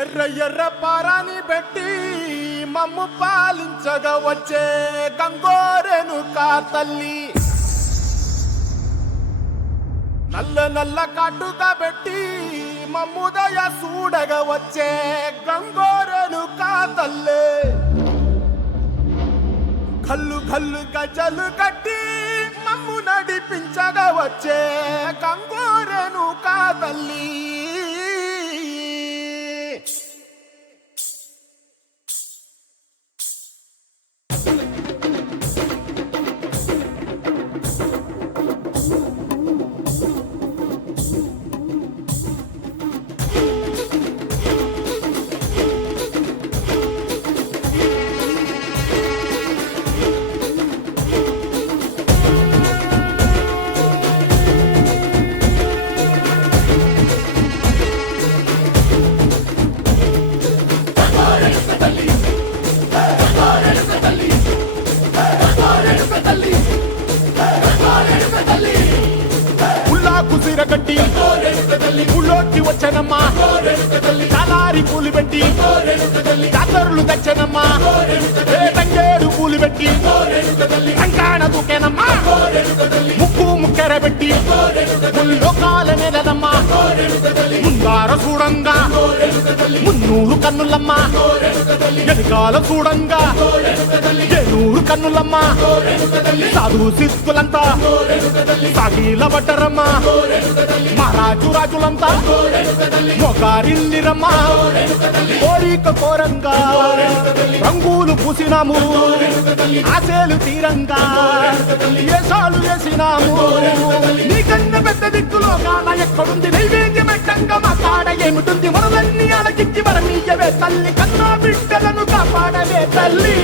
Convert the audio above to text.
ఎర్ర ఎర్ర పారాని పెట్టి మమ్ము పాలించగా వచ్చే గంగోరెను కా తల్లి, నల్ల నల్ల కాటుగా పెట్టి మమ్ముదయ చూడగా వచ్చే గంగోరెను కా తల్లి, కల్లు కల్లు గజలు కట్టి మమ్ము నడిపించగా వచ్చే గంగోరెను కా తల్లి. కట్టి ఊళ్ళోకి వచ్చనమ్మా, చాలారి పూలు పెట్టి జాతరులు తెచ్చనమ్మా, తంగేడు పూలు పెట్టి కంకాణ దూకేనమ్మా, ముక్కు ముక్కెర పెట్టి ముల్లోకాల నెలనమ్మా, ముందార చూడంగా మున్నూరు కన్నులమ్మా, వెనకాల చూడంగా ఏనూరు కన్నులమ్మా, సాధు సిద్ధులంతా సాగిల పడ్డరమ్మా, మహారాజు రాజులంతా మొగారిల్లిరమ్మా, కోరిక కోరంగా రంగులు పూసినాము, ఆశలు తీరంగా ఏసాలు వేసినాము, నీకన్నా పెద్ద దిక్కులో కాన ఎక్కడుంది, నైవేద్యం ఎట్టంగా మా కాడ ఏమిటుంది, మనలన్నీ అలకిచ్చి వరమీయవే తల్లి, కన్నా బిడ్డలను కాపాడవే తల్లి.